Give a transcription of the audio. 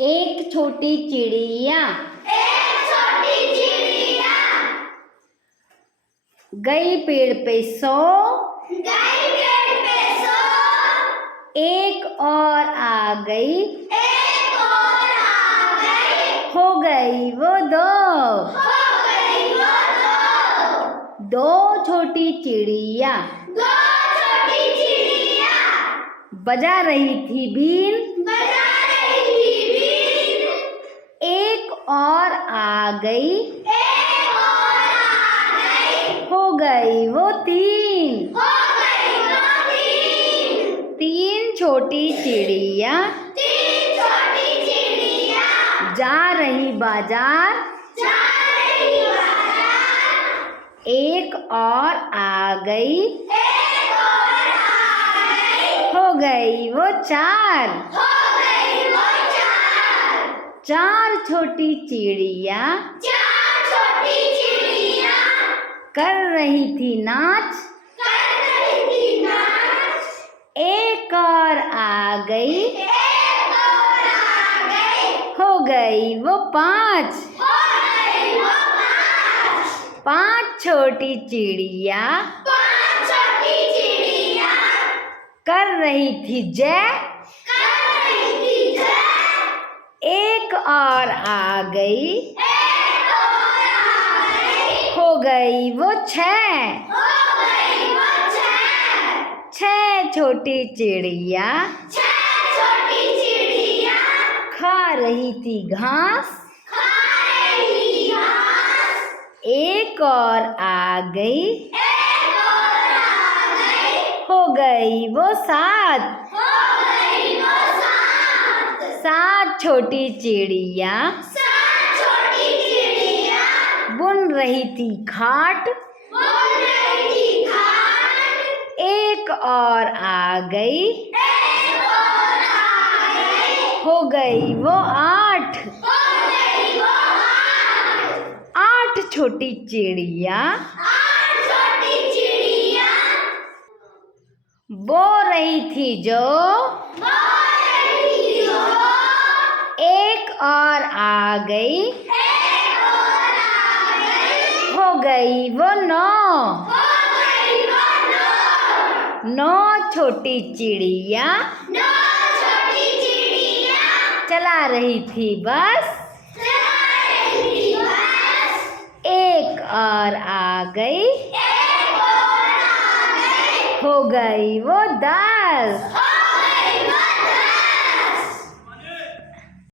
एक छोटी चिड़िया गई पेड़ पे सो, एक और आ गई, हो गई वो दो। दो छोटी चिड़िया बजा रही थी बीन, एक और आ गई, हो गई वो तीन। तीन छोटी चिड़िया जा रही बाजार, एक और आ गई, हो गई वो चार। चार छोटी चिड़िया कर रही थी नाच, एक और आ गई, हो गई वो पांच। पांच छोटी चिड़िया कर रही थी जय, एक और आ गई, हो गई वो छह। छह छोटी चिड़िया खा रही थी घास, एक और आ गई, हो गई वो सात। सात छोटी चिड़िया बुन रही थी खाट, एक और आ गई, हो गई वो आठ। आठ छोटी चिड़िया बो रही थी जो, एक और आ गई, हो गई वो नौ। नौ छोटी चिड़िया चला रही थी बस, एक और आ गई, हो गई वो 10।